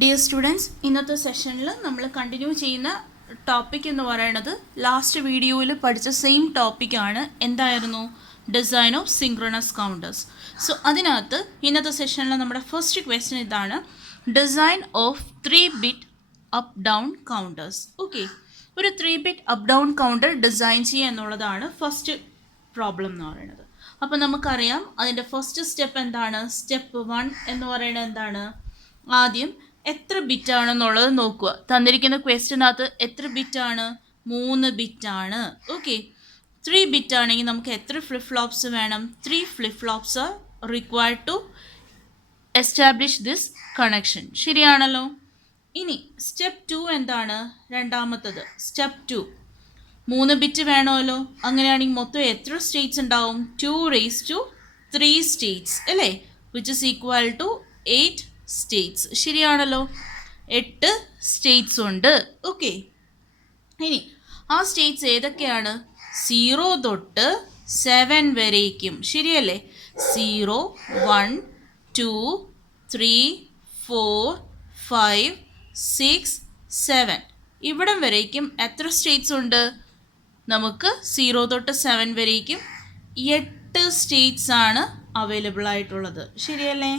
Dear students, ഇന്നത്തെ സെഷനിൽ നമ്മൾ കണ്ടിന്യൂ ചെയ്യുന്ന ടോപ്പിക് എന്ന് പറയുന്നത് ലാസ്റ്റ് വീഡിയോയിൽ പഠിച്ച സെയിം ടോപ്പിക്കാണ്. എന്തായിരുന്നു? Design of synchronous counters. So അതിനകത്ത് ഇന്നത്തെ സെഷനിൽ നമ്മുടെ ഫസ്റ്റ് ക്വസ്റ്റ്യൻ ഇതാണ്: design of 3-bit up down counters. Okay, ഒരു 3-bit up down counter design ചെയ്യുക എന്നുള്ളതാണ് ഫസ്റ്റ് പ്രോബ്ലം എന്ന് പറയുന്നത്. അപ്പോൾ നമുക്കറിയാം അതിൻ്റെ ഫസ്റ്റ് സ്റ്റെപ്പ് എന്താണ്. സ്റ്റെപ്പ് 1 എന്ന് പറയുന്നത് എന്താണ്? ആദ്യം എത്ര ബിറ്റാണെന്നുള്ളത് നോക്കുക. തന്നിരിക്കുന്ന ക്വസ്റ്റ്യനകത്ത് എത്ര ബിറ്റാണ്? 3 ബിറ്റാണ്. ഓക്കെ, 3 ബിറ്റ് ആണെങ്കിൽ നമുക്ക് എത്ര ഫ്ലിപ്പ് ഫ്ലോപ്സ് വേണം? 3 flip flops are required to establish this connection. ശരിയാണല്ലോ. ഇനി സ്റ്റെപ്പ് 2 എന്താണ്? രണ്ടാമത്തത് സ്റ്റെപ്പ് 2 3 ബിറ്റ് വേണമല്ലോ. അങ്ങനെയാണെങ്കിൽ മൊത്തം എത്ര സ്റ്റേറ്റ്സ് ഉണ്ടാവും? 2⁻3 സ്റ്റേറ്റ്സ് അല്ലേ, which is equal to 8 states. ശരിയാണല്ലോ, 8 സ്റ്റേറ്റ്സ് ഉണ്ട്. ഓക്കെ, ഇനി ആ സ്റ്റേറ്റ്സ് ഏതൊക്കെയാണ്? 0 തൊട്ട് 7 വരേക്കും. ശരിയല്ലേ? 0, 1, 2, 3, 4, 5, 6, 7 ഇവിടം വരേക്കും എത്ര സ്റ്റേറ്റ്സ് ഉണ്ട്? നമുക്ക് 0 തൊട്ട് 7 വരേക്കും 8 സ്റ്റേറ്റ്സ് ആണ് അവൈലബിൾ ആയിട്ടുള്ളത്. ശരിയല്ലേ?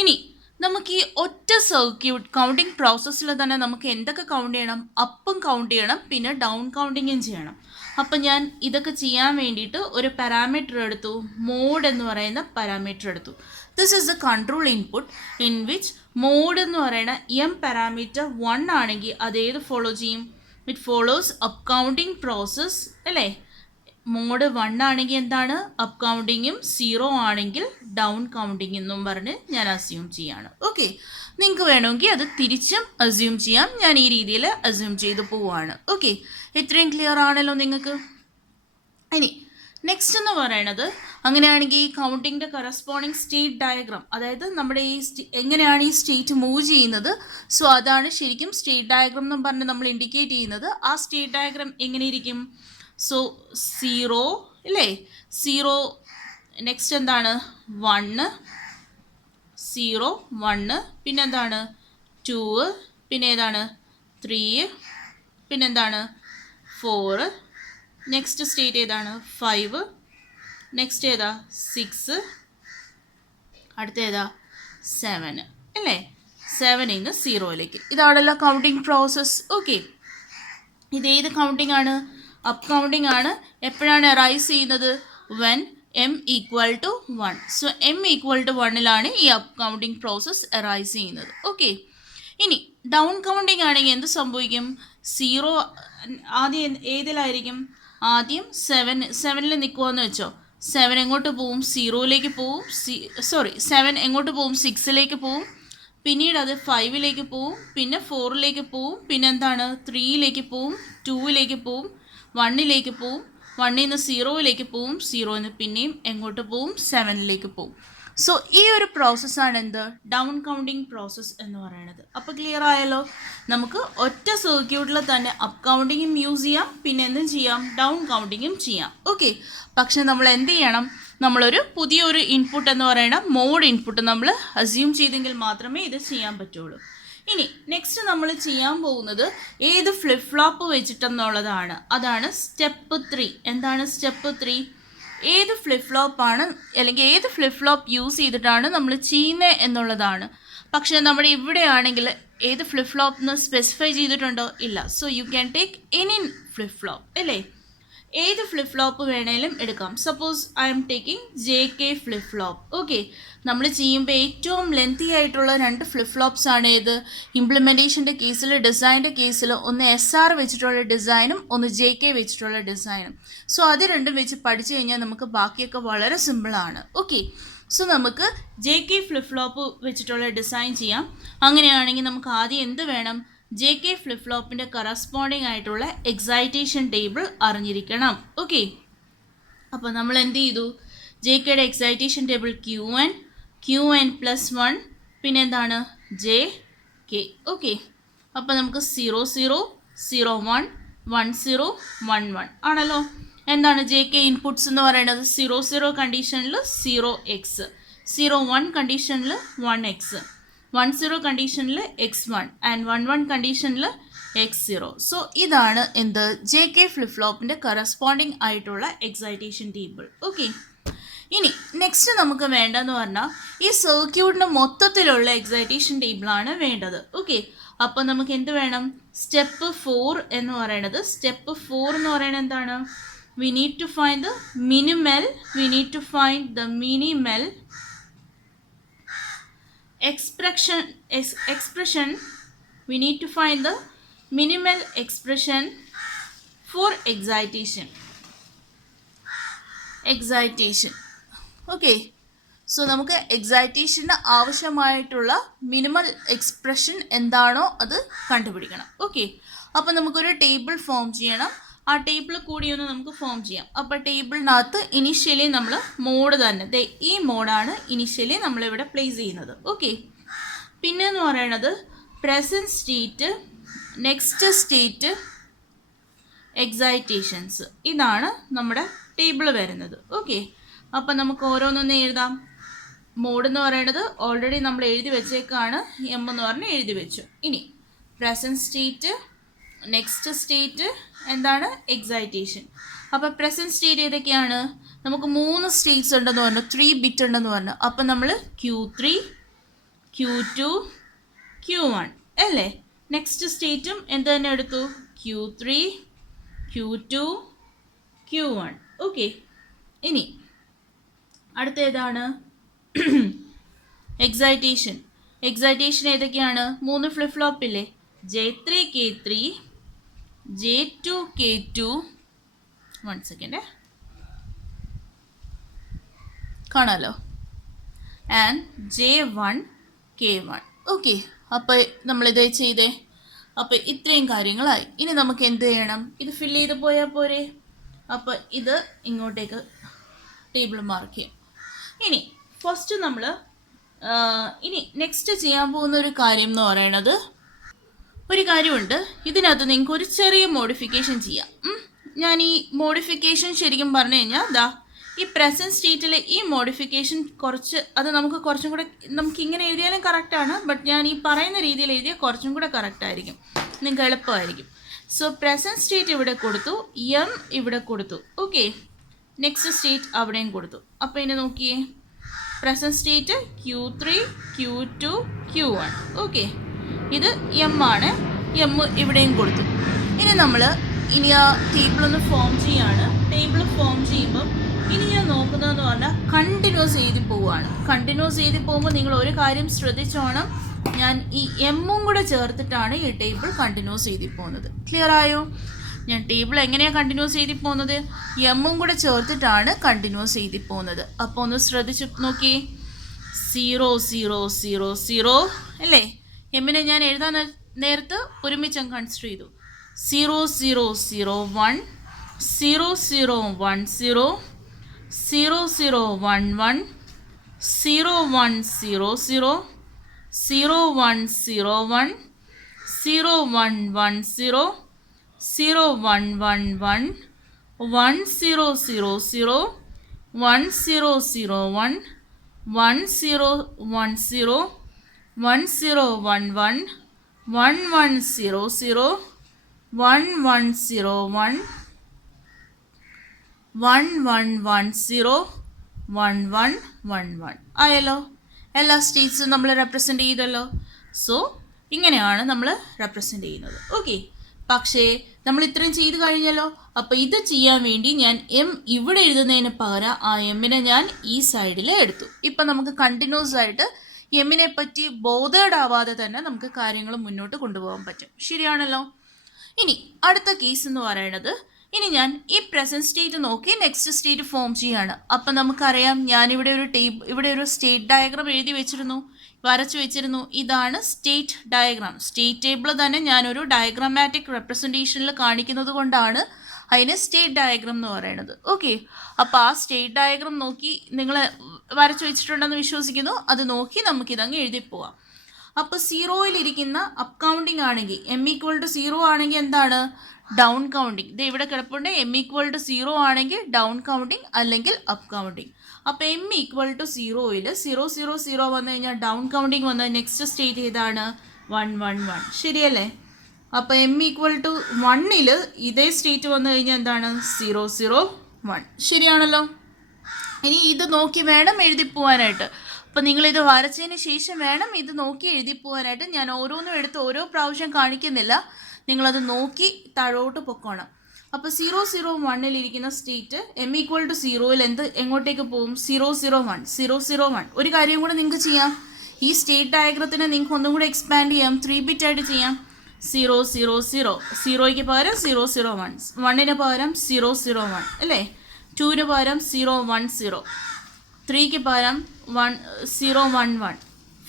ഇനി നമുക്ക് ഈ ഒറ്റ സർക്യൂട്ട് കൗണ്ടിങ് പ്രോസസ്സിൽ തന്നെ നമുക്ക് എന്തൊക്കെ കൗണ്ട് ചെയ്യണം? അപ്പും കൗണ്ട് ചെയ്യണം, പിന്നെ ഡൗൺ കൗണ്ടിങ്ങും ചെയ്യണം. അപ്പം ഞാൻ ഇതൊക്കെ ചെയ്യാൻ വേണ്ടിയിട്ട് ഒരു പാരാമീറ്റർ എടുത്തു, മോഡ് എന്ന് പറയുന്ന പാരാമീറ്റർ എടുത്തു. This is the control input in which mode എന്ന് പറയുന്ന പാരാമീറ്റർ 1 ആണെങ്കിൽ അതേത് ഫോളോ ചെയ്യും? It follows up counting process അല്ലേ. മോഡ് 1 ആണെങ്കിൽ എന്താണ്? അപ്പ് കൗണ്ടിങ്ങും, 0 ആണെങ്കിൽ ഡൗൺ കൗണ്ടിങ് എന്നും പറഞ്ഞ് ഞാൻ അസ്യൂം ചെയ്യാണ്. ഓക്കെ, നിങ്ങൾക്ക് വേണമെങ്കിൽ അത് തിരിച്ചും അസ്യൂം ചെയ്യാം. ഞാൻ ഈ രീതിയിൽ അസ്യൂം ചെയ്ത് പോവുകയാണ്. ഓക്കെ, ഇത്രയും ക്ലിയർ ആണല്ലോ നിങ്ങൾക്ക്? ഇനി നെക്സ്റ്റ് എന്ന് പറയണത്, അങ്ങനെയാണെങ്കിൽ ഈ കൗണ്ടിങ്ങിൻ്റെ കറസ്പോണ്ടിങ് സ്റ്റേറ്റ് ഡയഗ്രാം, അതായത് നമ്മുടെ ഈ എങ്ങനെയാണ് ഈ സ്റ്റേറ്റ് മൂവ് ചെയ്യുന്നത്, സോ അതാണ് ശരിക്കും സ്റ്റേറ്റ് ഡയഗ്രാം എന്ന് പറഞ്ഞ് നമ്മൾ ഇൻഡിക്കേറ്റ് ചെയ്യുന്നത്. ആ സ്റ്റേറ്റ് ഡയഗ്രാം എങ്ങനെ ഇരിക്കും? സോ 0 അല്ലേ, 0 നെക്സ്റ്റ് എന്താണ്? 1, 0, 1 പിന്നെന്താണ്? 2, പിന്നെ ഏതാണ്? 3, പിന്നെന്താണ്? 4, നെക്സ്റ്റ് സ്റ്റേറ്റ് ഏതാണ്? 5, നെക്സ്റ്റ് ഏതാ? 6, അടുത്ത ഏതാ? 7 അല്ലേ. 7 നിന്ന് 0ലേക്ക്. ഇതാണല്ലോ കൗണ്ടിങ് പ്രോസസ്. ഓക്കെ, ഇതേത് കൗണ്ടിങ് ആണ്? അപ്പ് കൗണ്ടിങ് ആണ്. എപ്പോഴാണ് അറൈസ് ചെയ്യുന്നത്? When m equal to 1. So m equal to 1ലാണ് ഈ അപ്പ് കൗണ്ടിങ് പ്രോസസ് അറൈസ് ചെയ്യുന്നത്. ഓക്കെ, ഇനി ഡൗൺ കൗണ്ടിങ് ആണെങ്കിൽ എന്ത് സംഭവിക്കും? 0 ആദ്യം ഏതിലായിരിക്കും? ആദ്യം 7ൽ നിൽക്കുമെന്ന് വെച്ചോ. 7 എങ്ങോട്ട് പോവും? 0ലേക്ക് പോവും. 7 എങ്ങോട്ട് പോവും? 6ലേക്ക് പോവും. പിന്നീട് അത് 5ലേക്ക് പോവും, പിന്നെ 4ലേക്ക് പോവും, പിന്നെ എന്താണ്? 3ലേക്ക് പോവും, 2ലേക്ക് പോവും, 1ലേക്ക് പോവും, 1ൽ നിന്ന് 0ലേക്ക് പോവും, 0ൽ നിന്ന് പിന്നെയും എങ്ങോട്ട് പോവും? 7ലേക്ക് പോവും. സോ ഈ ഒരു പ്രോസസ്സാണ് എന്ത്? ഡൗൺ കൗണ്ടിങ് പ്രോസസ്സ് എന്ന് പറയുന്നത്. അപ്പോൾ ക്ലിയർ ആയല്ലോ? നമുക്ക് ഒറ്റ സർക്യൂട്ടിൽ തന്നെ അപ്പ് കൗണ്ടിങ്ങും യൂസ് ചെയ്യാം, പിന്നെ എന്തും ചെയ്യാം? ഡൗൺ കൗണ്ടിങ്ങും ചെയ്യാം. ഓക്കെ, പക്ഷെ നമ്മൾ എന്ത് ചെയ്യണം? നമ്മളൊരു പുതിയൊരു ഇൻപുട്ട് എന്ന് പറയുന്ന മോഡ് ഇൻപുട്ട് നമ്മൾ അസ്യൂം ചെയ്തെങ്കിൽ മാത്രമേ ഇത് ചെയ്യാൻ പറ്റുള്ളൂ. ഇനി നെക്സ്റ്റ് നമ്മൾ ചെയ്യാൻ പോകുന്നത് ഏത് ഫ്ലിപ്പ് ഫ്ലോപ്പ് വെച്ചിട്ടെന്നുള്ളതാണ്. അതാണ് സ്റ്റെപ്പ് 3. എന്താണ് സ്റ്റെപ്പ് 3? ഏത് ഫ്ലിപ്പ് ഫ്ലോപ്പാണ്, അല്ലെങ്കിൽ ഏത് ഫ്ലിപ്പ് ഫ്ലോപ്പ് യൂസ് ചെയ്തിട്ടാണ് നമ്മൾ ചെയ്യുന്നത് എന്നുള്ളതാണ്. പക്ഷേ നമ്മുടെ ഇവിടെ ആണെങ്കിൽ ഏത് ഫ്ലിപ്പ് ഫ്ലോപ്പ് എന്ന് സ്പെസിഫൈ ചെയ്തിട്ടുണ്ടോ? ഇല്ല. So you can take any flip flop അല്ലേ. ഏത് ഫ്ലിപ്പ് ഫ്ലോപ്പ് വേണേലും എടുക്കാം. Suppose I am taking JK flip flop. Okay, നമ്മൾ ചെയ്യുമ്പോൾ ഏറ്റവും ലെങ്തി ആയിട്ടുള്ള 2 ഫ്ലിപ്പ് ഫ്ലോപ്സ് ആണ് ഏത്? ഇംപ്ലിമെൻറ്റേഷൻ്റെ കേസിൽ, ഡിസൈൻ്റെ കേസിൽ ഒന്ന് SR വെച്ചിട്ടുള്ള ഡിസൈനും ഒന്ന് JK വെച്ചിട്ടുള്ള ഡിസൈനും. സോ അത് രണ്ടും വെച്ച് പഠിച്ചു കഴിഞ്ഞാൽ നമുക്ക് ബാക്കിയൊക്കെ വളരെ സിമ്പിളാണ്. ഓക്കെ, സോ നമുക്ക് JK ഫ്ലിപ്പ് ഫ്ലോപ്പ് വെച്ചിട്ടുള്ള ഡിസൈൻ ചെയ്യാം. അങ്ങനെയാണെങ്കിൽ നമുക്ക് ആദ്യം എന്ത് വേണം? JK ഫ്ലിപ്പ് ഫ്ലോപ്പിൻ്റെ കറസ്പോണ്ടിങ് ആയിട്ടുള്ള എക്സൈറ്റേഷൻ ടേബിൾ അറിഞ്ഞിരിക്കണം. ഓക്കെ, അപ്പോൾ നമ്മൾ എന്ത് ചെയ്തു? JKയുടെ എക്സൈറ്റേഷൻ ടേബിൾ QN+1, പിന്നെ എന്താണ്? JK. ഓക്കെ, അപ്പോൾ നമുക്ക് 0, 0, 0, 1, 1, 0, 1, 1 ആണല്ലോ. എന്താണ് JK ഇൻപുട്ട്സ് എന്ന് പറയുന്നത്? 0, 0 കണ്ടീഷനിൽ 0x, 0, 1 കണ്ടീഷനിൽ 1x, 10 കണ്ടീഷനിൽ x1 ആൻഡ് 11 കണ്ടീഷനിൽ x0. സോ ഇതാണ് എന്ത് JK ഫ്ലിപ്പ് ഫ്ലോപ്പിൻ്റെ കറസ്പോണ്ടിങ് ആയിട്ടുള്ള എക്സൈറ്റേഷൻ ടേബിൾ. ഓക്കെ, ഇനി നെക്സ്റ്റ് നമുക്ക് വേണ്ടതെന്ന് പറഞ്ഞാൽ ഈ സർക്യൂട്ടിൻ്റെ മൊത്തത്തിലുള്ള എക്സൈറ്റേഷൻ ടേബിളാണ് വേണ്ടത്. ഓക്കെ, അപ്പോൾ നമുക്ക് എന്ത് വേണം? സ്റ്റെപ്പ് 4 എന്ന് പറയുന്നത്, സ്റ്റെപ്പ് 4 എന്ന് പറയുന്നത് എന്താണ്? we need to find the minimal expression we need to find the minimal expression for excitation. Okay, so നമുക്ക് എക്സൈറ്റേഷന് ആവശ്യമായിട്ടുള്ള മിനിമൽ എക്സ്പ്രഷൻ എന്താണോ അത് കണ്ടുപിടിക്കണം. ഓക്കെ, അപ്പോൾ നമുക്കൊരു ടേബിൾ ഫോം ചെയ്യണം. ആ ടേബിൾ കൂടി ഒന്ന് നമുക്ക് ഫോം ചെയ്യാം. അപ്പോൾ ടേബിളിനകത്ത് ഇനിഷ്യലി നമ്മൾ മോഡ് തന്നെ ഈ മോഡാണ് ഇനിഷ്യലി നമ്മളിവിടെ പ്ലേസ് ചെയ്യുന്നത്. ഓക്കെ, പിന്നെന്ന് പറയണത് പ്രസൻറ്റ് സ്റ്റേറ്റ്, നെക്സ്റ്റ് സ്റ്റേറ്റ്, എക്സൈറ്റേഷൻസ്, ഇതാണ് നമ്മുടെ ടേബിൾ വരുന്നത്. ഓക്കെ, അപ്പം നമുക്ക് ഓരോന്നൊന്ന് എഴുതാം. മോഡ് എന്ന് പറയുന്നത് ഓൾറെഡി നമ്മൾ എഴുതി വെച്ചേക്കാണ്, എം എന്ന് പറഞ്ഞ് എഴുതി വെച്ചു. ഇനി പ്രസൻറ്റ് സ്റ്റേറ്റ്, നെക്സ്റ്റ് സ്റ്റേറ്റ് എന്താണ്? എക്സൈറ്റേഷൻ. അപ്പോൾ പ്രസൻറ്റ് സ്റ്റേറ്റ് ഏതൊക്കെയാണ്? നമുക്ക് 3 സ്റ്റേറ്റ്സ് ഉണ്ടെന്ന് പറഞ്ഞു, 3 ബിറ്റ് ഉണ്ടെന്ന് പറഞ്ഞു. അപ്പം നമ്മൾ Q3, Q2, Q1 അല്ലേ? നെക്സ്റ്റ് സ്റ്റേറ്റും എന്ത് തന്നെ എടുത്തു? Q3, Q2, Q1. ഓക്കെ, ഇനി അടുത്ത ഏതാണ്? എക്സൈറ്റേഷൻ. എക്സൈറ്റേഷൻ ഏതൊക്കെയാണ്? 3 ഫ്ലിപ്പ് ഫ്ലോപ്പ് ഇല്ലേ? J3, K3, J2, K2, 1 second കാണാലോ, ആൻഡ് J1, K1. ഓക്കെ, അപ്പോൾ നമ്മളിത് ചെയ്തേ. അപ്പോൾ ഇത്രയും കാര്യങ്ങളായി. ഇനി നമുക്ക് എന്ത് ചെയ്യണം? ഇത് ഫില്ല് ചെയ്ത് പോയാൽ പോരെ. അപ്പോൾ ഇത് ഇങ്ങോട്ടേക്ക് ടേബിൾ മാർക്ക് ചെയ്യാം. ഇനി ഫസ്റ്റ് നമ്മൾ ഇനി നെക്സ്റ്റ് ചെയ്യാൻ പോകുന്ന ഒരു കാര്യം എന്ന് പറയുന്നത്, ഒരു കാര്യമുണ്ട്, ഇതിനകത്ത് നിങ്ങൾക്ക് ഒരു ചെറിയ മോഡിഫിക്കേഷൻ ചെയ്യാം. ഞാൻ ഈ മോഡിഫിക്കേഷൻ ശരിക്കും പറഞ്ഞു കഴിഞ്ഞാൽ ഈ പ്രസൻറ്റ് സ്റ്റേറ്റിലെ ഈ മോഡിഫിക്കേഷൻ അത് നമുക്ക് കുറച്ചും കൂടെ, നമുക്ക് ഇങ്ങനെ എഴുതിയാലും കറക്റ്റാണ്, ബട്ട് ഞാൻ ഈ പറയുന്ന രീതിയിൽ എഴുതിയാൽ കുറച്ചും കൂടെ കറക്റ്റായിരിക്കും, നിങ്ങൾക്ക് എളുപ്പമായിരിക്കും. സോ പ്രസൻറ്റ് സ്റ്റേറ്റ് ഇവിടെ കൊടുത്തു, എം ഇവിടെ കൊടുത്തു. ഓക്കെ, നെക്സ്റ്റ് സ്റ്റേറ്റ് അവിടെയും കൊടുത്തു. അപ്പോൾ ഇനി നോക്കിയേ, present state Q3, Q2, Q1. Okay, ഇത് എം ആണ്, എം ഇവിടെയും കൊടുത്തു. ഇനി നമ്മൾ ആ ടേബിളൊന്ന് ഫോം ചെയ്യാണ്. ടേബിൾ ഫോം ചെയ്യുമ്പം ഇനി ഞാൻ നോക്കുന്നതെന്ന് പറഞ്ഞാൽ കണ്ടിന്യൂസ് എഴുതി പോവുകയാണ്. കണ്ടിന്യൂസ് എഴുതി പോകുമ്പോൾ നിങ്ങൾ ഒരു കാര്യം ശ്രദ്ധിച്ചോണം, ഞാൻ ഈ എമ്മും കൂടെ ചേർത്തിട്ടാണ് ഈ ടേബിൾ കണ്ടിന്യൂസ് എഴുതി പോകുന്നത്. ക്ലിയർ ആയോ? ഞാൻ ടേബിൾ എങ്ങനെയാണ് കണ്ടിന്യൂസ് എഴുതി പോകുന്നത്? എമ്മും കൂടെ ചേർത്തിട്ടാണ് കണ്ടിന്യൂസ് എഴുതി പോകുന്നത്. അപ്പോൾ ഒന്ന് ശ്രദ്ധിച്ച് നോക്കിയേ, 0 0 0 0 അല്ലേ? എമ്മിനെ ഞാൻ എഴുതാൻ നേരത്ത് ഒരുമിച്ച് കൺസിഡർ ചെയ്തു. 0 0 0 1, 0 0 1 0, 0 0 1 1, 0 1 0 0, 0 1 0 1, 0 1 1 0, 0 1 1 1, 1 0 0 0, 1 0 0 1, 1 0 1 0, 1 0 1 1, 1 1 0 0, 1 1 0 1, 1 1 1 0, 1 1 1 1 ആയല്ലോ. എല്ലാ സ്റ്റേറ്റ്സും നമ്മൾ റെപ്രസെൻ്റ് ചെയ്തല്ലോ. സോ ഇങ്ങനെയാണ് നമ്മൾ റെപ്രസെൻ്റ് ചെയ്യുന്നത്. ഓക്കെ, പക്ഷേ നമ്മൾ ഇത്രയും ചെയ്ത് കഴിഞ്ഞല്ലോ. അപ്പോൾ ഇത് ചെയ്യാൻ വേണ്ടി ഞാൻ എം ഇവിടെ എഴുതുന്നതിന് പകരം ആ എമ്മിനെ ഞാൻ ഈ സൈഡിൽ എടുത്തു. ഇപ്പം നമുക്ക് കണ്ടിന്യൂസ് ആയിട്ട് എമ്മിനെ പറ്റി ബോധേഡ് ആവാതെ തന്നെ നമുക്ക് കാര്യങ്ങൾ മുന്നോട്ട് കൊണ്ടുപോകാൻ പറ്റും. ശരിയാണല്ലോ? ഇനി അടുത്ത കേസ് എന്ന് പറയുന്നത്, ഇനി ഞാൻ ഈ പ്രസൻറ്റ് സ്റ്റേറ്റ് നോക്കി നെക്സ്റ്റ് സ്റ്റേറ്റ് ഫോം ചെയ്യാണ്. അപ്പം നമുക്കറിയാം, ഞാനിവിടെ ഇവിടെ ഒരു സ്റ്റേറ്റ് ഡയഗ്രാം എഴുതി വെച്ചിരുന്നു, വരച്ചു വെച്ചിരുന്നു. ഇതാണ് സ്റ്റേറ്റ് ഡയഗ്രാം. സ്റ്റേറ്റ് ടേബിൾ തന്നെ ഞാനൊരു ഡയഗ്രാമാറ്റിക് റെപ്രസെൻറ്റേഷനിൽ കാണിക്കുന്നത് കൊണ്ടാണ് അതിന് സ്റ്റേറ്റ് ഡയഗ്രാം എന്ന് പറയുന്നത്. ഓക്കെ, അപ്പോൾ ആ സ്റ്റേറ്റ് ഡയഗ്രാം നോക്കി നിങ്ങൾ വരച്ചു വെച്ചിട്ടുണ്ടെന്ന് വിശ്വസിക്കുന്നു. അത് നോക്കി നമുക്കിതങ്ങ് എഴുതി പോവാം. അപ്പോൾ സീറോയിലിരിക്കുന്ന അപ്പ് കൗണ്ടിങ് ആണെങ്കിൽ m=0 ആണെങ്കിൽ എന്താണ് ഡൗൺ കൗണ്ടിങ്. ഇത് ഇവിടെ കിടപ്പുണ്ട്. m=0 ആണെങ്കിൽ ഡൗൺ കൗണ്ടിങ് അല്ലെങ്കിൽ അപ്പ് കൗണ്ടിങ്. അപ്പോൾ m=0യിൽ 0 0 0 വന്നു കഴിഞ്ഞാൽ ഡൗൺ കൗണ്ടിങ് വന്ന നെക്സ്റ്റ് സ്റ്റേറ്റ് ഏതാണ് 1 1 1. ശരിയല്ലേ? അപ്പോൾ m=1ൽ ഇതേ സ്റ്റേറ്റ് വന്നു കഴിഞ്ഞാൽ എന്താണ് 0 0 1. ശരിയാണല്ലോ? ഇനി ഇത് നോക്കി വേണം എഴുതി പോകാനായിട്ട്. അപ്പോൾ നിങ്ങളിത് വരച്ചതിന് ശേഷം വേണം ഇത് നോക്കി എഴുതി പോകാനായിട്ട്. ഞാൻ ഓരോന്നും എടുത്ത് ഓരോ പ്രാവശ്യം കാണിക്കുന്നില്ല. നിങ്ങളത് നോക്കി താഴോട്ട് പൊക്കോണം. അപ്പോൾ 0 0 1ൽ ഇരിക്കുന്ന സ്റ്റേറ്റ് m=0യിൽ എങ്ങോട്ടേക്ക് പോകും 0 0 1 0 0 1. ഒരു കാര്യം കൂടെ നിങ്ങൾക്ക് ചെയ്യാം. ഈ സ്റ്റേറ്റ് ഡയഗ്രത്തിനെ നിങ്ങൾക്ക് ഒന്നും കൂടെ എക്സ്പാൻഡ് ചെയ്യാം. 3 ബിറ്റ് ആയിട്ട് ചെയ്യാം. 0 0 0 0യ്ക്ക് പകരം 0 0 1, 1ന് പകരം 0 0 1 അല്ലേ? 2ന് പകരം 0 1 0, 3ക്ക് പകരം 0 1 1,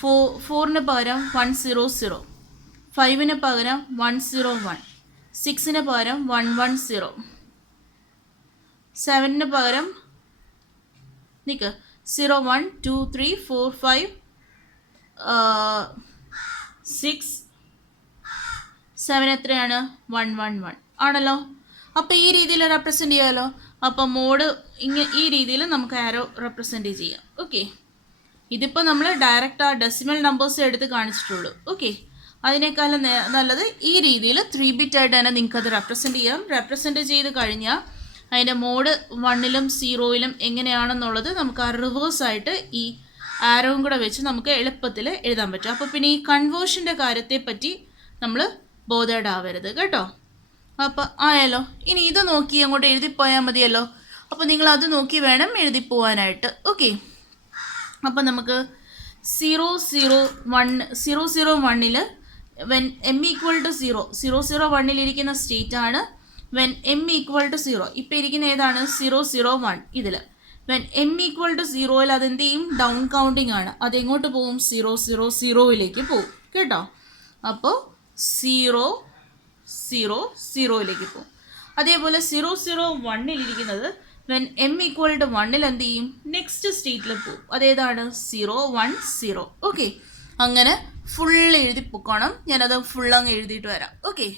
4ന് പകരം 1 0 0, 5ന് പകരം 1 0 1, 6ന് പകരം 1 1 0, 7ന് പകരം 0 1 2 3 4 5 6 7 എത്രയാണ് 1 1 1 ആണല്ലോ. അപ്പോൾ ഈ രീതിയിൽ റെപ്രസെൻ്റ് ചെയ്യാമല്ലോ. അപ്പോൾ മോഡ് ഈ രീതിയിൽ നമുക്ക് ആരോ റെപ്രസെൻ്റ് ചെയ്യാം. ഓക്കെ, ഇതിപ്പോൾ നമ്മൾ ഡയറക്റ്റ് ആ ഡെസിമൽ നമ്പേഴ്സ് എടുത്ത് കാണിച്ചിട്ടുള്ളൂ. ഓക്കെ, അതിനേക്കാളും നല്ലത് ഈ രീതിയിൽ 3 ബിറ്റ് ആയിട്ട് തന്നെ നിങ്ങൾക്കത് റെപ്രസെൻ്റ് ചെയ്യാം. റെപ്രസെൻ്റ് ചെയ്ത് കഴിഞ്ഞാൽ അതിൻ്റെ മോഡ് 1ലും 0യിലും എങ്ങനെയാണെന്നുള്ളത് നമുക്ക് ആ റിവേഴ്സായിട്ട് ഈ ആരോവും കൂടെ വെച്ച് നമുക്ക് എളുപ്പത്തിൽ എഴുതാൻ പറ്റും. അപ്പോൾ പിന്നെ ഈ കൺവേർഷൻ്റെ കാര്യത്തെപ്പറ്റി നമ്മൾ ബോധേഡാവരുത് കേട്ടോ. അപ്പോൾ ആയാലോ. ഇനി ഇത് നോക്കി അങ്ങോട്ട് എഴുതിപ്പോയാൽ മതിയല്ലോ. അപ്പോൾ നിങ്ങൾ അത് നോക്കി വേണം എഴുതി പോകാനായിട്ട്. ഓക്കെ, അപ്പോൾ നമുക്ക് 0 0 1ൽ വെൻ m=0 0 0 1ൽ ഇരിക്കുന്ന സ്റ്റേറ്റ് ആണ് വെൻ m=0. ഇപ്പോൾ ഇരിക്കുന്ന ഏതാണ് 0 0 1. ഇതിൽ വെൻ m=0ൽ അതെന്ത് ചെയ്യും ഡൗൺ കൗണ്ടിങ് ആണ്. അതെങ്ങോട്ട് പോവും 0 0 0യിലേക്ക് പോവും കേട്ടോ. അപ്പോൾ 0 0 0യിലേക്ക് പോകും. അതേപോലെ 0 0 1ൽ ഇരിക്കുന്നത് വെൻ m=1ൽ എന്ത് ചെയ്യും നെക്സ്റ്റ് സ്റ്റേറ്റിൽ പോകും. അതേതാണ് 0 1 0. ഓക്കെ, അങ്ങനെ ഫുൾ എഴുതി പൊക്കണം. ഞാനത് ഫുൾ അങ്ങ് എഴുതിയിട്ട് വരാം. ഓക്കെ,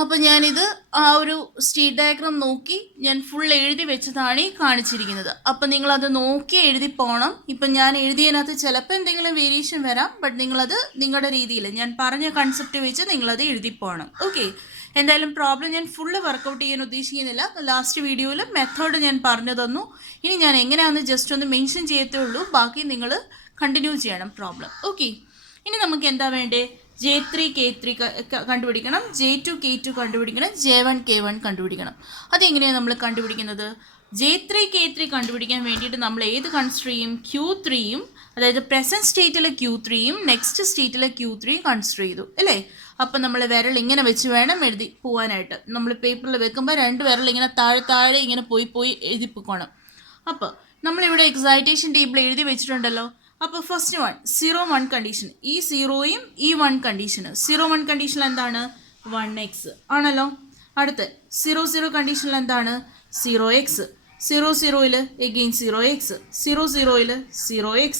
അപ്പോൾ ഞാനിത് ആ ഒരു സ്റ്റേറ്റ് ഡയഗ്രാം നോക്കി ഞാൻ ഫുൾ എഴുതി വെച്ചതാണ് ഈ കാണിച്ചിരിക്കുന്നത്. അപ്പം നിങ്ങളത് നോക്കി എഴുതി പോകണം. ഇപ്പം ഞാൻ എഴുതിയതിനകത്ത് ചിലപ്പോൾ എന്തെങ്കിലും വേരിയേഷൻ വരാം. ബട്ട് നിങ്ങളത് നിങ്ങളുടെ രീതിയിൽ ഞാൻ പറഞ്ഞ കൺസെപ്റ്റ് വെച്ച് നിങ്ങളത് എഴുതി പോകണം. ഓക്കെ, എന്തായാലും പ്രോബ്ലം ഞാൻ ഫുള്ള് വർക്കൗട്ട് ചെയ്യാൻ ഉദ്ദേശിക്കുന്നില്ല. ലാസ്റ്റ് വീഡിയോയിൽ മെത്തേഡ് ഞാൻ പറഞ്ഞു തന്നു. ഇനി ഞാൻ എങ്ങനെയാണെന്ന് ജസ്റ്റ് ഒന്ന് മെൻഷൻ ചെയ്യത്തേ ഉള്ളൂ. ബാക്കി നിങ്ങൾ കണ്ടിന്യൂ ചെയ്യണം പ്രോബ്ലം. ഓക്കെ, ഇനി നമുക്ക് എന്താ വേണ്ടേ J3 K3 കണ്ടുപിടിക്കണം, J2 K2 കണ്ടുപിടിക്കണം, J1 K1 കണ്ടുപിടിക്കണം. അതെങ്ങനെയാണ് നമ്മൾ കണ്ടുപിടിക്കുന്നത്? J3 K3 കണ്ടുപിടിക്കാൻ വേണ്ടിയിട്ട് നമ്മൾ ഏത് കൺസിഡർ ചെയ്യും Q3യും, അതായത് പ്രസൻറ്റ് സ്റ്റേറ്റിലെ Q3യും നെക്സ്റ്റ് സ്റ്റേറ്റിലെ Q3യും കൺസിഡർ ചെയ്തു അല്ലേ? അപ്പം നമ്മൾ വിരൽ ഇങ്ങനെ വെച്ച് വേണം എഴുതി പോകാനായിട്ട്. നമ്മൾ പേപ്പറിൽ വെക്കുമ്പോൾ 2 വിരൽ ഇങ്ങനെ താഴെ ഇങ്ങനെ പോയി എഴുതി പോകണം. അപ്പോൾ നമ്മളിവിടെ എക്സൈറ്റേഷൻ ടേബിൾ എഴുതി വെച്ചിട്ടുണ്ടല്ലോ. അപ്പോൾ ഫസ്റ്റ് 0 1 കണ്ടീഷൻ, ഈ 0യും ഈ 1 കണ്ടീഷന് 0 1 കണ്ടീഷനിൽ എന്താണ് 1x ആണല്ലോ. അടുത്ത് 0 0 കണ്ടീഷനിൽ എന്താണ് 0x, 0 0ൽ again 0x, 0 0ൽ 0x,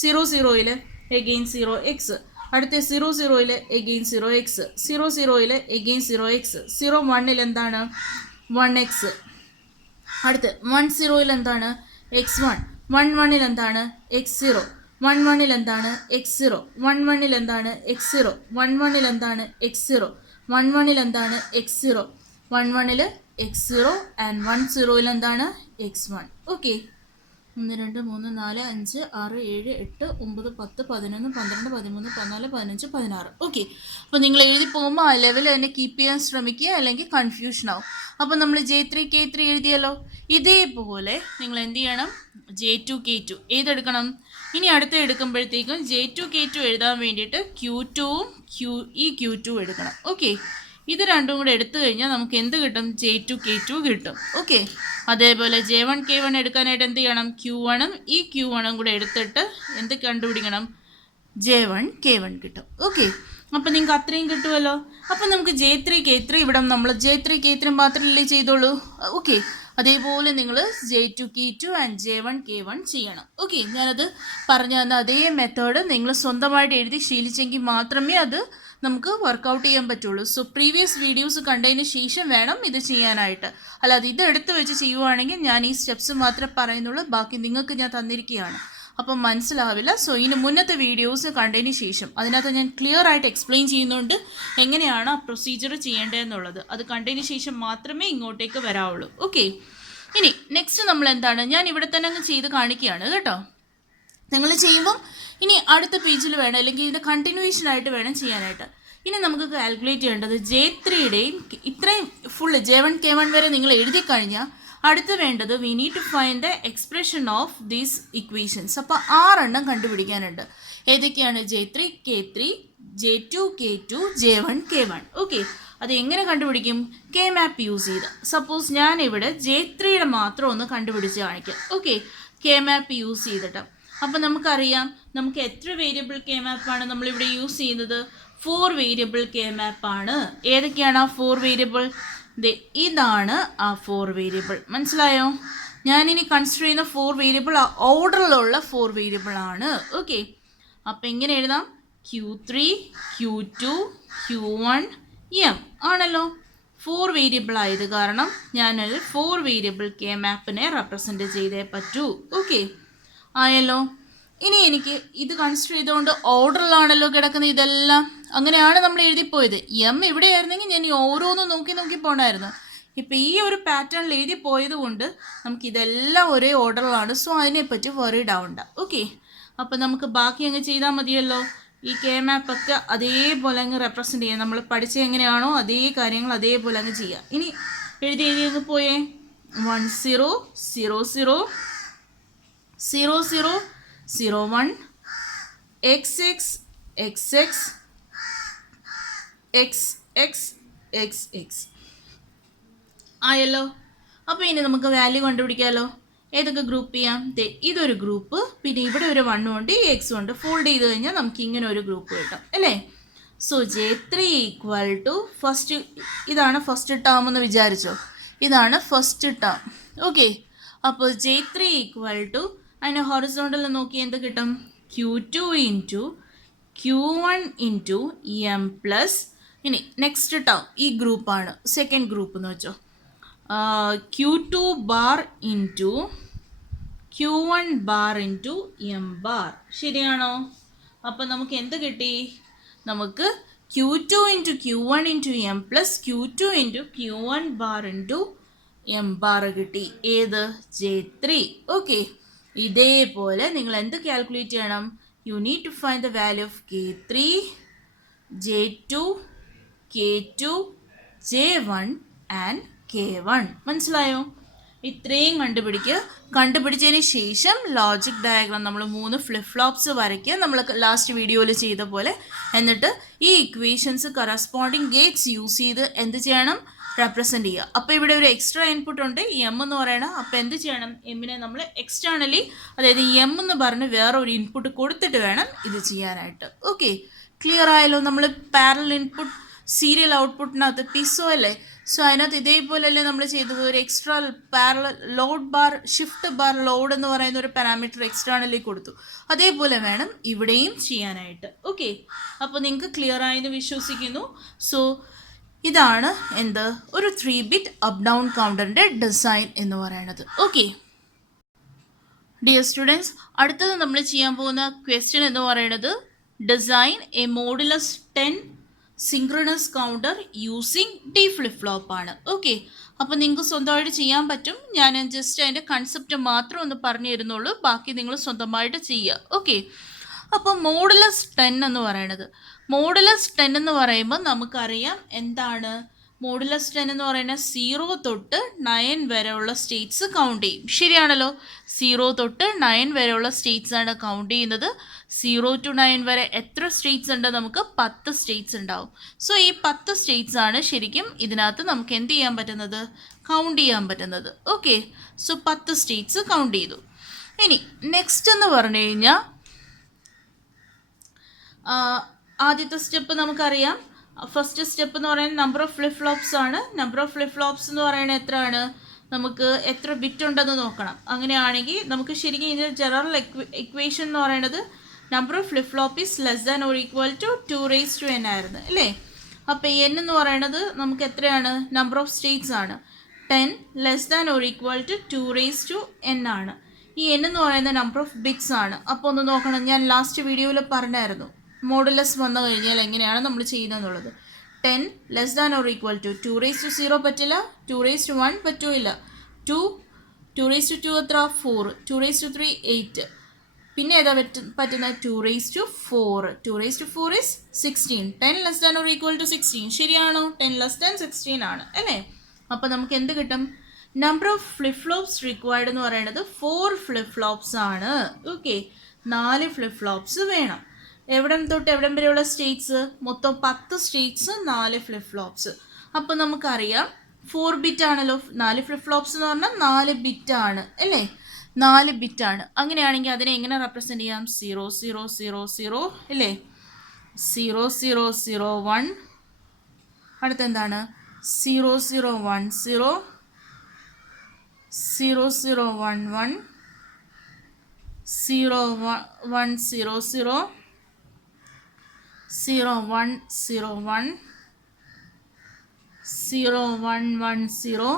0 0ൽ again 0x, അടുത്ത 0 0ൽ എഗെയിൻ 0x, 0 0ൽ എഗെയിൻ 0x, 0 1ൽ എന്താണ് 1x, അടുത്ത് 1 0ൽ എന്താണ് x1, 1 1ൽ എന്താണ് x0, 1 1ൽ എന്താണ് x0, 1 1ൽ എന്താണ് x0, 1 1ൽ എന്താണ് x0, 1 1ൽ എന്താണ് x0, 1 1ൽ x0 ആൻഡ് 1 0ൽ എന്താണ് x1. ഓക്കെ, 1 2 3 4 5 6 7 8 9 10 11 12 13 14 15 16. ഓക്കെ, അപ്പോൾ നിങ്ങൾ എഴുതി പോകുമ്പോൾ ആ ലെവൽ തന്നെ കീപ്പ് ചെയ്യാൻ ശ്രമിക്കുക, അല്ലെങ്കിൽ കൺഫ്യൂഷൻ ആവും. അപ്പോൾ നമ്മൾ J3 K3 എഴുതിയല്ലോ. ഇതേപോലെ നിങ്ങൾ എന്ത് ചെയ്യണം J2 K2 ഏതെടുക്കണം. ഇനി അടുത്ത് എടുക്കുമ്പോഴത്തേക്കും J2 K2 എഴുതാൻ വേണ്ടിയിട്ട് Q2വും Q2 എടുക്കണം. ഓക്കെ, ഇത് രണ്ടും കൂടെ എടുത്തു കഴിഞ്ഞാൽ നമുക്ക് എന്ത് കിട്ടും J2 K2 കിട്ടും. ഓക്കെ, അതേപോലെ J1 K1 എടുക്കാനായിട്ട് എന്ത് ചെയ്യണം Q1ഉം Q1ഉം കൂടെ എടുത്തിട്ട് എന്ത് കണ്ടുപിടിക്കണം J1 K1 കിട്ടും. ഓക്കെ, അപ്പം നിങ്ങൾക്ക് അത്രയും കിട്ടുമല്ലോ. അപ്പം നമുക്ക് J3 K3 ഇവിടെ നമ്മൾ J3 K3 മാത്രമല്ലേ ചെയ്തോളൂ. ഓക്കെ, അതേപോലെ നിങ്ങൾ J2 K2 and J1 K1 ചെയ്യണം. ഓക്കെ, ഞാനത് പറഞ്ഞു തന്ന അതേ മെത്തേഡ് നിങ്ങൾ സ്വന്തമായിട്ട് എഴുതി ശീലിച്ചെങ്കിൽ മാത്രമേ അത് നമുക്ക് വർക്കൗട്ട് ചെയ്യാൻ പറ്റുള്ളൂ. സോ പ്രീവിയസ് വീഡിയോസ് കണ്ടതിന് ശേഷം വേണം ഇത് ചെയ്യാനായിട്ട്. അല്ലാതെ ഇത് എടുത്ത് വെച്ച് ചെയ്യുവാണെങ്കിൽ ഞാൻ ഈ സ്റ്റെപ്സ് മാത്രമേ പറയുന്നുള്ളൂ, ബാക്കി നിങ്ങൾക്ക് ഞാൻ തന്നിരിക്കുകയാണ്, അപ്പം മനസ്സിലാവില്ല. സോ ഇതിന് മുന്നത്തെ വീഡിയോസ് കണ്ടതിന് ശേഷം അതിനകത്ത് ഞാൻ ക്ലിയർ ആയിട്ട് എക്സ്പ്ലെയിൻ ചെയ്യുന്നുണ്ട് എങ്ങനെയാണ് ആ പ്രൊസീജിയർ ചെയ്യേണ്ടതെന്നുള്ളത്. അത് കണ്ടതിന് ശേഷം മാത്രമേ ഇങ്ങോട്ടേക്ക് വരാവുള്ളൂ. ഓക്കെ, ഇനി നെക്സ്റ്റ് നമ്മൾ എന്താണ്, ഞാൻ ഇവിടെ തന്നെ അങ്ങ് ചെയ്ത് കാണിക്കുകയാണ് കേട്ടോ. നിങ്ങൾ ചെയ്യുമ്പം ഇനി അടുത്ത പേജിൽ വേണം, അല്ലെങ്കിൽ ഇതിൻ്റെ കണ്ടിന്യൂവേഷൻ ആയിട്ട് വേണം ചെയ്യാനായിട്ട്. ഇനി നമുക്ക് കാൽക്കുലേറ്റ് ചെയ്യേണ്ടത് J3യുടെയും ഇത്രയും ഫുള്ള് J1 K1 വരെ നിങ്ങൾ എഴുതി കഴിഞ്ഞാൽ അടുത്ത് വേണ്ടത് we need to find the expression of these equations. അപ്പോൾ 6 എണ്ണം കണ്ടുപിടിക്കാനുണ്ട്. ഏതൊക്കെയാണ്? J3 K3, J2 K2, J1 K1. Okay, അത് എങ്ങനെ കണ്ടുപിടിക്കും? കെ മാപ്പ് യൂസ് ചെയ്ത്. സപ്പോസ് ഞാനിവിടെ J3യുടെ മാത്രം ഒന്ന് കണ്ടുപിടിച്ച് കാണിക്കാം. ഓക്കെ, കെ മാപ്പ് യൂസ് ചെയ്തിട്ട്. അപ്പോൾ നമുക്കറിയാം നമുക്ക് എത്ര വേരിയബിൾ കെ മാപ്പാണ് നമ്മളിവിടെ യൂസ് ചെയ്യുന്നത്? 4 വേരിയബിൾ കെ മാപ്പാണ്. ഏതൊക്കെയാണ് ആ 4 വേരിയബിൾ? ഇതാണ് ആ 4 വേരിയബിൾ. മനസ്സിലായോ? ഞാനിനി കൺസിഡർ ചെയ്യുന്ന 4 വേരിയബിൾ ആ ഓർഡറിലുള്ള 4 വേരിയബിൾ ആണ്. ഓക്കെ, അപ്പം എങ്ങനെ എഴുതാം? Q3, Q2, Q1, M ആണല്ലോ. 4 വേരിയബിൾ ആയത് കാരണം ഞാനൊരു 4 വേരിയബിൾ കെ മാപ്പിനെ റെപ്രസെൻറ്റ് ചെയ്തേ പറ്റൂ. ഓക്കെ ആയല്ലോ. ഇനി എനിക്ക് ഇത് കൺസിഡർ ചെയ്തുകൊണ്ട് ഓർഡറിലാണല്ലോ കിടക്കുന്നത് ഇതെല്ലാം. അങ്ങനെയാണ് നമ്മൾ എഴുതിപ്പോയത്. എം ഇവിടെ ആയിരുന്നെങ്കിൽ ഞാൻ ഈ ഓരോന്നും നോക്കി പോകണമായിരുന്നു. ഇപ്പം ഈ ഒരു പാറ്റേണിൽ എഴുതി പോയത് കൊണ്ട് നമുക്കിതെല്ലാം ഒരേ ഓർഡറിലാണ്. സോ അതിനെപ്പറ്റി വറീഡ് ആവണ്ട. ഓക്കെ, അപ്പം നമുക്ക് ബാക്കി അങ്ങ് ചെയ്താൽ മതിയല്ലോ. ഈ കെ മാപ്പൊക്കെ അതേപോലെ അങ്ങ് റെപ്രസെൻറ്റ് ചെയ്യാം. നമ്മൾ പഠിച്ച എങ്ങനെയാണോ അതേ കാര്യങ്ങൾ അതേപോലെ അങ്ങ് ചെയ്യാം. ഇനി എഴുതി അങ്ങ് പോയേ. 1 0 0 0 0 0 0 1 XX XX XX XX ആയല്ലോ. അപ്പോൾ ഇനി നമുക്ക് വാല്യൂ കണ്ടുപിടിക്കാമല്ലോ. ഏതൊക്കെ ഗ്രൂപ്പ് ചെയ്യാം? ഇതൊരു ഗ്രൂപ്പ്, പിന്നെ ഇവിടെ ഒരു 1 ഉണ്ട്, ഈ X ഉണ്ട്. ഫോൾഡ് ചെയ്ത് കഴിഞ്ഞാൽ നമുക്ക് ഇങ്ങനെ ഒരു ഗ്രൂപ്പ് കിട്ടും അല്ലേ. So J3 equal to first, ഇതാണ് ഫസ്റ്റ് ടേം എന്ന് വിചാരിച്ചോ. ഇതാണ് ഫസ്റ്റ് ടേം. ഓക്കെ, അപ്പോൾ J3 ഈക്വൽ ടു അതിന് ഹൊറിസോണ്ടൽ നോക്കി എന്ത് കിട്ടും? Q2 into Q1 into M plus, ഇനി നെക്സ്റ്റ് ടേം ഈ ഗ്രൂപ്പാണ്, സെക്കൻഡ് ഗ്രൂപ്പ് എന്ന് വെച്ചോ. Q2 bar into Q1 bar into M bar. ശരിയാണോ? അപ്പം നമുക്ക് എന്ത് കിട്ടി? നമുക്ക് Q2 into Q1 into M plus Q2 into Q1 bar into M bar കിട്ടി. ഏത്? J3. ഓക്കെ, ഇതേപോലെ നിങ്ങൾ എന്ത് കാൽക്കുലേറ്റ് ചെയ്യണം? You need to find the value of K3, J2, K2, J1 and K1. മനസ്സിലായോ? ഇത്രയും കണ്ടുപിടിച്ചതിന് ശേഷം ലോജിക് ഡയഗ്രാം നമ്മൾ 3 ഫ്ലിപ്പ് ഫ്ലോപ്സ് വരയ്ക്കുക, നമ്മൾ ലാസ്റ്റ് വീഡിയോയിൽ ചെയ്ത പോലെ. എന്നിട്ട് ഈ ഇക്വേഷൻസ് കറസ്പോണ്ടിങ് ഗേറ്റ്സ് യൂസ് ചെയ്ത് എന്ത് ചെയ്യണം? റെപ്രസെൻറ്റ് ചെയ്യുക. അപ്പോൾ ഇവിടെ ഒരു എക്സ്ട്രാ ഇൻപുട്ട് ഉണ്ട്, എം എന്ന് പറയണം. അപ്പോൾ എന്ത് ചെയ്യണം? എമ്മിനെ നമ്മൾ എക്സ്റ്റേണലി, അതായത് എം എന്ന് പറഞ്ഞ് വേറെ ഒരു ഇൻപുട്ട് കൊടുത്തിട്ട് വേണം ഇത് ചെയ്യാനായിട്ട്. ഓക്കെ, ക്ലിയർ ആയല്ലോ? നമ്മൾ പാരലൽ ഇൻപുട്ട് സീരിയൽ ഔട്ട്പുട്ടിനകത്ത് പിസോ അല്ലേ. സോ അതിനകത്ത് ഇതേപോലെ അല്ലേ നമ്മൾ ചെയ്തത്? ഒരു extra parallel load bar, shift bar load എന്ന് പറയുന്ന ഒരു പാരാമീറ്റർ എക്സ്റ്റേണലി കൊടുത്തു. അതേപോലെ വേണം ഇവിടെയും ചെയ്യാനായിട്ട്. ഓക്കെ, അപ്പോൾ നിങ്ങൾക്ക് ക്ലിയർ ആയെന്ന് വിശ്വസിക്കുന്നു. സോ ഇതാണ് എന്ത്? ഒരു 3-bit അപ്പ് ഡൗൺ കൗണ്ടറിൻ്റെ ഡിസൈൻ എന്ന് പറയുന്നത്. ഓക്കെ ഡിയർ സ്റ്റുഡൻസ്, അടുത്തത് നമ്മൾ ചെയ്യാൻ പോകുന്ന ക്വസ്റ്റ്യൻ എന്ന് പറയുന്നത് design A modulus 10 synchronous counter using D flip flop ആണ്. ഓക്കെ, അപ്പോൾ നിങ്ങൾക്ക് സ്വന്തമായിട്ട് ചെയ്യാൻ പറ്റും. ഞാൻ ജസ്റ്റ് അതിൻ്റെ കൺസെപ്റ്റ് മാത്രം ഒന്ന് പറഞ്ഞു തരുന്നുള്ളൂ, ബാക്കി നിങ്ങൾ സ്വന്തമായിട്ട് ചെയ്യുക. ഓക്കെ, അപ്പോൾ മോഡുലസ് 10 എന്ന് പറയുന്നത്, മോഡുലസ് 10 എന്ന് പറയുമ്പോൾ നമുക്കറിയാം എന്താണ് മോഡുലസ് 10 എന്ന് പറയുന്നത് 0 തൊട്ട് 9 വരെയുള്ള സ്റ്റേറ്റ്സ് കൗണ്ട് ചെയ്യും. ശരിയാണല്ലോ? 0 തൊട്ട് 9 വരെയുള്ള സ്റ്റേറ്റ്സ് ആണ് കൗണ്ട് ചെയ്യുന്നത്. 0 to 9 വരെ എത്ര സ്റ്റേറ്റ്സ് ഉണ്ട്? നമുക്ക് 10 സ്റ്റേറ്റ്സ് ഉണ്ടാവും. സോ ഈ 10 സ്റ്റേറ്റ്സ് ആണ് ശരിക്കും ഇതിനകത്ത് നമുക്ക് എന്ത് ചെയ്യാൻ പറ്റുന്നത്? കൗണ്ട് ചെയ്യാൻ പറ്റുന്നത്. ഓക്കെ, സോ 10 സ്റ്റേറ്റ്സ് കൗണ്ട് ചെയ്തു. ഇനി നെക്സ്റ്റ് എന്ന് പറഞ്ഞു കഴിഞ്ഞാൽ ആദ്യത്തെ സ്റ്റെപ്പ് നമുക്കറിയാം. ഫസ്റ്റ് സ്റ്റെപ്പ് എന്ന് പറയുന്നത് നമ്പർ ഓഫ് ഫ്ലിപ്പ് ഫ്ലോപ്സ് ആണ്. നമ്പർ ഓഫ് ഫ്ലിപ്പ് ഫ്ലോപ്സ് എന്ന് പറയുന്നത് എത്രയാണ്? നമുക്ക് എത്ര ബിറ്റ് ഉണ്ടെന്ന് നോക്കണം. അങ്ങനെയാണെങ്കിൽ നമുക്ക് ശരിക്കും ഇതിൻ്റെ ജനറൽ ഇക്വേഷൻ എന്ന് പറയുന്നത് number of flip flop is less than or equal to 2n ആയിരുന്നു അല്ലേ. അപ്പോൾ n എന്ന് പറയുന്നത് നമുക്ക് എത്രയാണ്, നമ്പർ ഓഫ് സ്റ്റേറ്റ്സ് ആണ്. 10 less than or equal to 2n ആണ്. ഈ n എന്ന് പറയുന്ന നമ്പർ ഓഫ് ബിറ്റ്സ് ആണ്. അപ്പോൾ ഒന്ന് നോക്കണം, ഞാൻ ലാസ്റ്റ് വീഡിയോയിൽ പറഞ്ഞായിരുന്നു മോഡുലസ് വന്നു കഴിഞ്ഞാൽ എങ്ങനെയാണ് നമ്മൾ ചെയ്യുന്നതെന്നുള്ളത്. 10 less than or equal to 2 പറ്റില്ല, 2 പറ്റില്ല, 2 എത്ര 4, 2 8, പിന്നെ ഏതാ പറ്റുന്നത് 2 4 is 16. 10 less than or equal to 16 ശരിയാണോ? 10 ലെസ് ദാൻ 16 ആണ് അല്ലേ. അപ്പോൾ നമുക്ക് എന്ത് കിട്ടും, number of flip flops required എന്ന് പറയുന്നത് 4 ഫ്ലിപ്പ് ഫ്ലോപ്സ് ആണ്. ഓക്കെ, 4 ഫ്ലിപ്പ് ഫ്ലോപ്സ് വേണം. എവിടം തൊട്ട് എവിടം വരെയുള്ള സ്റ്റേറ്റ്സ്, മൊത്തം 10 സ്റ്റേറ്റ്സ്, 4 ഫ്ലിപ്പ് ഫ്ലോപ്സ്. അപ്പോൾ നമുക്കറിയാം 4 ബിറ്റ് ആണല്ലോ, 4 ഫ്ലിപ്പ് ഫ്ലോപ്സ് എന്ന് പറഞ്ഞാൽ 4 ബിറ്റ് ആണ് അല്ലേ, 4 ബിറ്റ് ആണ്. അങ്ങനെയാണെങ്കിൽ അതിനെ എങ്ങനെ റെപ്രസെൻ്റ് ചെയ്യാം, 0 0 0 0 അല്ലേ, 0 0 0 1, അടുത്തെന്താണ് 0 0 1 0, 0 0 1 1, 0 1 0 0, 0 1 0 1, 0 1 1 0,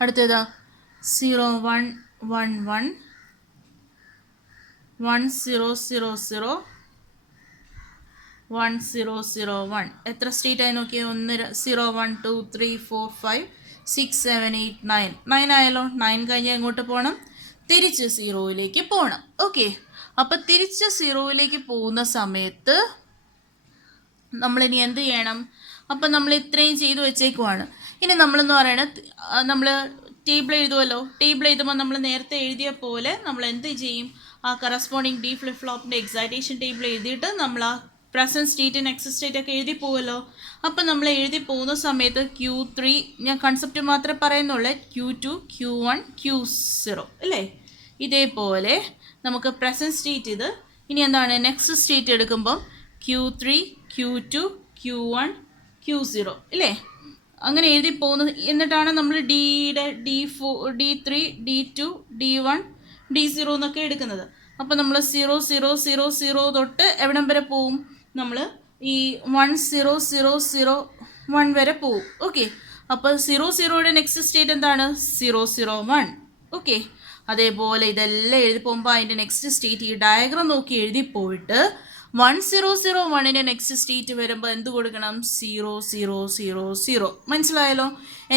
അടുത്തതാ 0 1 1 1, 1 0 0 0, 1 0 0 1. എത്ര സ്റ്റേറ്റ് ആയി നോക്കിയേ, 0 1 2 3 4 5 6 7 8 9, 9 ആയല്ലോ. 9 കഴിഞ്ഞ് എങ്ങോട്ട് പോകണം, തിരിച്ച് 0യിലേക്ക് പോകണം. ഓക്കെ, അപ്പോൾ തിരിച്ച് 0യിലേക്ക് പോകുന്ന സമയത്ത് നമ്മളിനി എന്ത് ചെയ്യണം, അപ്പം നമ്മൾ ഇത്രയും ചെയ്ത് വെച്ചേക്കുവാണ്. ഇനി നമ്മളെന്ന് പറയണത് നമ്മൾ ടേബിൾ എഴുതുമല്ലോ, ടേബിൾ എഴുതുമ്പോൾ നമ്മൾ നേരത്തെ എഴുതിയ പോലെ നമ്മൾ എന്ത് ചെയ്യും, ആ കറസ്പോണ്ടിങ് ഡി ഫ്ലിപ്പ് ഫ്ലോപ്പിൻ്റെ എക്സൈറ്റേഷൻ ടേബിൾ എഴുതിയിട്ട് നമ്മൾ ആ പ്രസൻറ്റ് സ്റ്റേറ്റ് നെക്സ്റ്റ് സ്റ്റേറ്റ് ഒക്കെ എഴുതി പോകുമല്ലോ. അപ്പം നമ്മൾ എഴുതി പോകുന്ന സമയത്ത് Q3, ഞാൻ കൺസെപ്റ്റ് മാത്രമേ പറയുന്നുള്ളൂ, Q2 Q1 Q0 അല്ലേ. ഇതേപോലെ നമുക്ക് പ്രസൻറ്റ് സ്റ്റേറ്റ് ഇത്, ഇനി എന്താണ് നെക്സ്റ്റ് സ്റ്റേറ്റ് എടുക്കുമ്പം Q3 Q2 Q1 Q0 അല്ലേ. അങ്ങനെ എഴുതി പോകുന്നത്. എന്നിട്ടാണ് നമ്മൾ D4 D3 D2 D1 D0 എന്നൊക്കെ എടുക്കുന്നത്. അപ്പോൾ നമ്മൾ 0 0 0 0 തൊട്ട് എവിടം വരെ പോവും, നമ്മൾ ഈ 1 0 0 0 1 വരെ പോവും. ഓക്കെ, അപ്പോൾ 0 0യുടെ നെക്സ്റ്റ് സ്റ്റേറ്റ് എന്താണ്, 0 0 1. ഓക്കെ, അതേപോലെ ഇതെല്ലാം എഴുതി പോകുമ്പോൾ അതിൻ്റെ നെക്സ്റ്റ് സ്റ്റേറ്റ് ഈ ഡയഗ്രാം നോക്കി എഴുതി പോയിട്ട് 1 0 0 1ൻ്റെ നെക്സ്റ്റ് സ്റ്റേറ്റ് വരുമ്പോൾ എന്ത് കൊടുക്കണം, 0 0 0 0. മനസ്സിലായല്ലോ.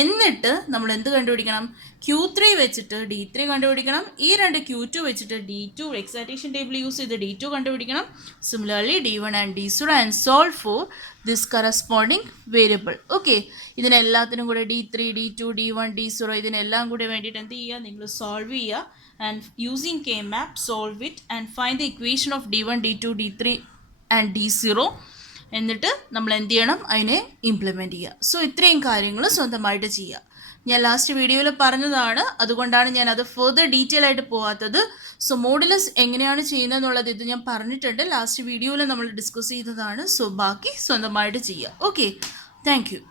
എന്നിട്ട് നമ്മൾ എന്ത് കണ്ടുപിടിക്കണം, Q3 വെച്ചിട്ട് D3 കണ്ടുപിടിക്കണം, ഈ രണ്ട് Q2 വെച്ചിട്ട് D2 എക്സൈറ്റേഷൻ ടേബിൾ യൂസ് ചെയ്ത് D2 കണ്ടുപിടിക്കണം. Similarly D1 and D0 and solve for this corresponding variable. Okay, ഇതിനെല്ലാത്തിനും കൂടെ D3 D2 D1 D0 ഇതിനെല്ലാം കൂടെ വേണ്ടിയിട്ട് എന്ത് ചെയ്യുക, നിങ്ങൾ സോൾവ് ചെയ്യുക. And using K-map, solve it and find the equation of D1, D2, D3 and D0. എന്നിട്ട് നമ്മൾ എന്ത് ചെയ്യണം, അതിനെ ഇംപ്ലിമെൻറ്റ് ചെയ്യുക. സോ ഇത്രയും കാര്യങ്ങൾ സ്വന്തമായിട്ട് ചെയ്യുക. ഞാൻ ലാസ്റ്റ് വീഡിയോയിൽ പറഞ്ഞതാണ്, അതുകൊണ്ടാണ് ഞാൻ അത് ഫെർദർ ഡീറ്റെയിൽ ആയിട്ട് പോകാത്തത്. സോ മോഡുലസ് എങ്ങനെയാണ് ചെയ്യുന്നതെന്നുള്ളത് ഇത് ഞാൻ പറഞ്ഞിട്ടുണ്ട്, ലാസ്റ്റ് വീഡിയോയിൽ നമ്മൾ ഡിസ്കസ് ചെയ്തതാണ്. സോ ബാക്കി സ്വന്തമായിട്ട് ചെയ്യുക. Okay, thank you.